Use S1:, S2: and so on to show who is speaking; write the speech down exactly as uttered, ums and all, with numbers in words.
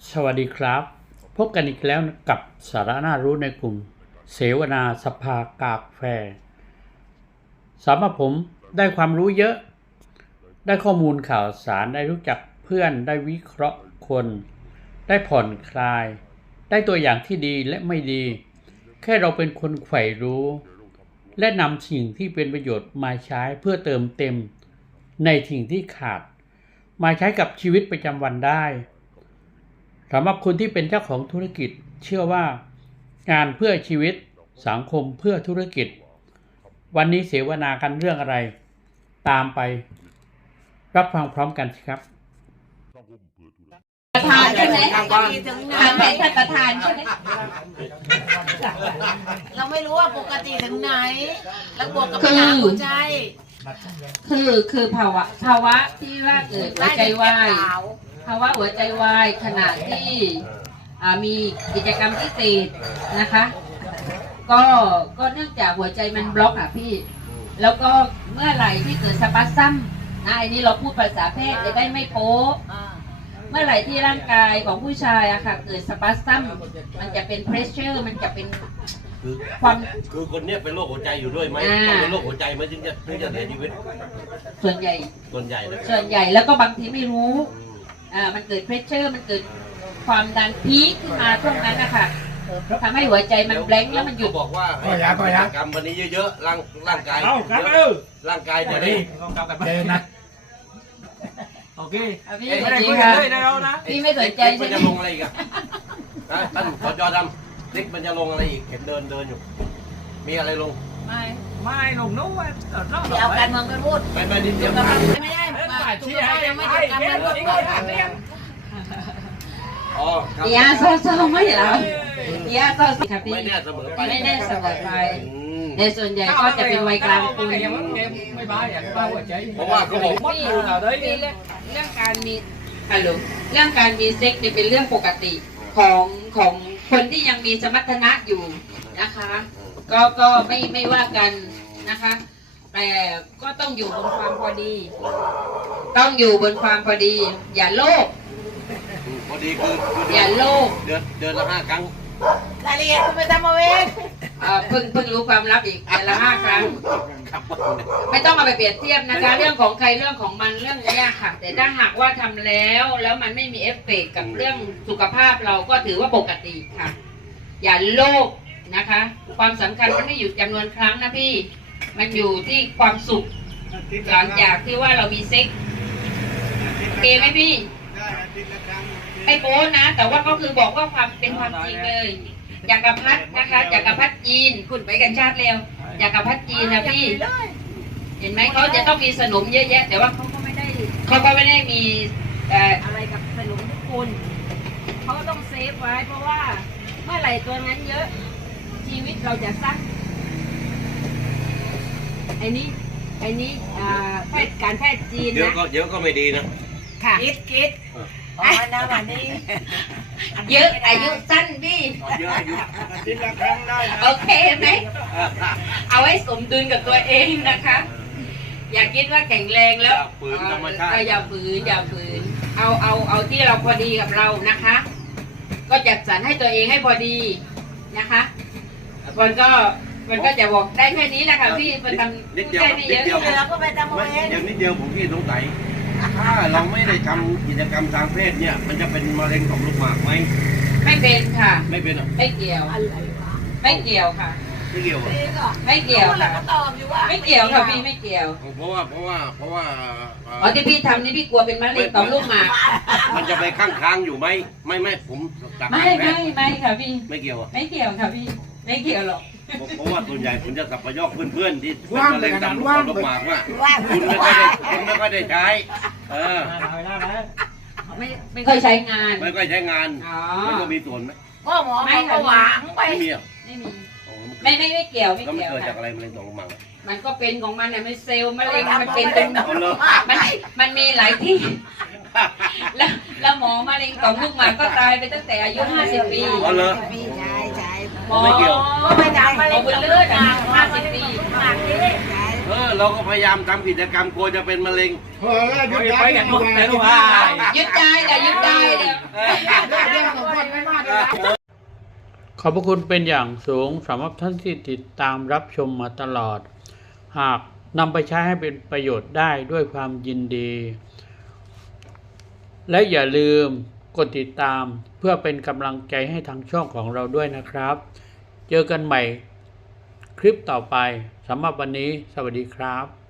S1: สวัสดีครับพบกันอีกแล้วกับสาระน่ารู้ในกลุ่มเสวนาสภากาแฟสำหรับผมได้ความรู้เยอะได้ข้อมูลข่าวสารได้รู้จักเพื่อนได้วิเคราะห์คนได้ผ่อนคลายได้ตัวอย่างที่ดีและไม่ดีแค่เราเป็นคนใฝ่รู้และนำสิ่งที่เป็นประโยชน์มาใช้เพื่อเติมเต็มในสิ่งที่ขาดมาใช้กับชีวิตประจำวันได้สำหรับคนที่เป็นเจ้าของธุรกิจเชื่อว่างานเพื่อชีวิตสังคมเพื่อธุรกิจวันนี้เสวนากันเรื่องอะไรตามไปรับฟังพร้อมกันครับ
S2: ประธานใช่ไหมทางแผนท่านประธานใช่ไหม
S3: เราไม่รู้ว่าปกติถึงไหนแล้วบวกกับปัญหาหัวใจ
S2: คือคือภาวะภาวะที่ว่าเกิดหัวใจวายภาวะหัวใจวายขณะที่มีกิจกรรมพิเศษนะคะก็ก็เนื่องจากหัวใจมันบล็อกอ่ะพี่แล้วก็เมื่อไหร่ที่เกิดสปาซัมนะอันนี้เราพูดภาษาแพทย์จะได้ไม่โป๊ะเมื่อไหร่ที่ร่างกายของผู้ชายอะค่ะเกิดสปาซัมมันจะเป็นเพรสเชอร์มันจะเป็นความ
S4: คือคนเนี้ยเป็นโรคหัวใจอยู่ด้วยไหมต้องเป็นโรคหัวใจไหมถึงจะถึงจะเสียชีวิต
S2: ส่วนใหญ่
S4: ส่วนใหญ่
S2: ส่วนใหญ่แล้วก็บางทีไม่รู้อ่ามันเกิดเพรสเชอร์มันเกิดความดันพีคขึ้นมาช่วงนั้นนะคะทำให้หัวใจมันแบงค์แล้วมันหยุด
S4: บอกว่ากิจกรรมวันนี้เยอะๆร่างร่างกายร่างกายจะได้
S5: เจนะโอเค
S2: พี่ไม่ได้คุยกันเลยนะเรานะพี่ไม่สนใจ
S4: ใช่ไหมมันจะลงอะไรอีกอะท่านขอจอดำลิกมันจะลงอะไรอีกเห็นเดินเดินอยู่มีอะไรลง
S3: ไม่
S5: ไม่ลงนู้น
S3: เดี๋ยวการเมืองไปพูด
S4: ไปไปนิดเดียว
S3: ไม่ได้ชี้ให้ยังไม่ถึงการเมืองพูด
S4: อ๋อย
S2: าโซโซไม่เหรอยาโซโซครับพี่
S4: ไม่แน่เสมอไป
S2: ไม่แน่เสมอไปในส่วนใหญ่ก็จะเป็นวัยกลางคน
S5: ไม่บ้าอย่างบ้าหัวใจ
S4: เพราะว่าเขาบอก
S2: พี่เรื่องเรื่องการมีฮัลโหลเรื่องการมีเซ็กเนี่ยเป็นเรื่องปกติของของคนที่ยังมีสมรรถนะอยู่นะคะก็ก็ไม่ไม่ว่ากันนะคะแต่ก็ต้องอยู่บนความพอดีต้องอยู่บนความพอดีอย่าโลภ
S4: พอดีคือ
S2: อย่าโลภ
S4: เดือนเดือนละห้าครั้ง
S3: รายละเอียดคุณไปทำเอาเอง
S2: เพิ่งเพิ่งรู้ความลับอีกเดือนละห้าครั้งไม่ต้องเอาไปเปรียบเทียบนะคะเรื่องของใครเรื่องของมันเรื่องนี้ค่ะแต่ถ้าหากว่าทำแล้วแล้วมันไม่มีเอฟเฟกต์กับเรื่องสุขภาพเราก็ถือว่าปกติค่ะอย่าโลภนะคะความสำคัญมันไม่อยู่จำนวนครั้งนะพี่มันอยู่ที่ความสุขหลังจากที่ว่าเรามีเซ็กโอเคไหมพี่ไม่โป๊นะแต่ว่าก็คือบอกว่าความเป็นความจริงเลยจักรพรรดินะคะจักรพรรดิจีนคุณไปกันชาติเร็วจักรพรรดิจีนนะพี่เห็นไหมเขาจะต้องมีสนมเยอะแยะแต่ว่าเขาก็ไม่ได้เขาก็ไม่ได้มี
S3: อะไรกับสนมทุกคนเขาก็ต้องเซฟไว้เพราะว่าเมื่อไหร่ตัวนั้นเยอะชีวิตเราจะสั้นไอ้นี้ไอ้นี้แพทย์การแพทย์จีนนะ
S4: เยอะก็เยอะก็ไม่ดีนะ
S3: ค่ะคิดคิดอ๋อนะวันนี้
S2: เยอะอายุสั้นพี่
S4: เยอะอายุ
S5: ทีละครั้งได้
S2: โอเคไหมเอาไว้สมดุลกับตัวเองนะคะอย่าคิดว่าแข็งแรงแล้ว
S4: ฝืนธรรมชาติ
S2: อย่าฝืนอย่าฝืนเอาเอาเอาที่เราพอดีกับเรานะคะก็จัดสรรให้ตัวเองให้พอดีนะคะคนก็มันก็จะบอกได้แค่นี้แหละค่ะพี่มันทำ
S4: นิดเดียวนิดเดียว
S3: เราก็ไปทำเอาเอง
S4: อย่างนิดเดียวผมที่สงสัยถ้าเราไม่ได้ทำกิจกรรมทางเพศเนี่ยมันจะเป็นมะเร็งของลูกหมากไหม
S2: ไม่เป็นค่ะ
S4: ไม่เป็นหรอ
S2: ไม่เกี่ยวไม่เกี่ยวค่ะ
S4: ไม่เกี่ยว
S2: ไม่เกี่ยวค่ะไม่เกี่ยวค่ะพี่ไม่เกี่ยว
S4: เพราะว่าเพราะว่าเพราะว่า
S2: อ๋อที่พี่ทำนี่พี่กลัวเป็นมะเร็งต่อมลูกหมาก
S4: มันจะไปค้างค้างอยู่ไหมไม่ไม่ผม
S2: ตักไม่ไม่ไม่ค่ะพี่
S4: ไม่เกี่ยว
S2: ไม่เกี่ยวค่ะพี่ไม่เกี่ยวหรอก
S4: เพราะว่าส่วนใหญ่คุณจะสับประยอกเพื่อนๆที่เป็นมะเร็งต่อมลูกหมากว่าคุณไม่ค่อยได้คุณไม่ค่อยได้ใช้เออ
S2: ไม่ไม่เคยใช้งาน
S4: ไม่ค่อยใช้งานมันก็มีส่วนไหม
S3: ก็หมอไม่ก็หวังไป
S4: ไม่มี
S2: ไม่มีไม่ไม่ไม่เกี่ยวไม่
S4: เกี่
S2: ยว
S4: เกิดจากอะไรมะเร็งต่อมลูกหมาก
S2: มันก็เป็นของมันเนี่ยไม่เซลล์มะเร็งมันเป็นตรงมันมันมีหลายที่แล้วแล้วหมอมะเร็งต่อมลูกหมากก็ตายไปตั้งแต่อายุห้าสิบปี
S4: อ๋อเหรอ
S3: ใช่ใช่
S2: หมอก็ไปทำมะเร็งเลือดห้าสิบปี
S4: เออเราก็พยายามทำกิจกรรมกลัวจะเป็นมะเร็ง
S5: เออหยุดได้หยุดได้
S2: หยุดได้แต่หยุดได้เดี๋ยว
S1: ขอบพระคุณเป็นอย่างสูงสำหรับท่านที่ติดตามรับชมมาตลอด หากนำไปใช้ให้เป็นประโยชน์ได้ด้วยความยินดี และอย่าลืมกดติดตามเพื่อเป็นกำลังใจให้ทางช่องของเราด้วยนะครับ เจอกันใหม่คลิปต่อไปสำหรับวันนี้สวัสดีครับ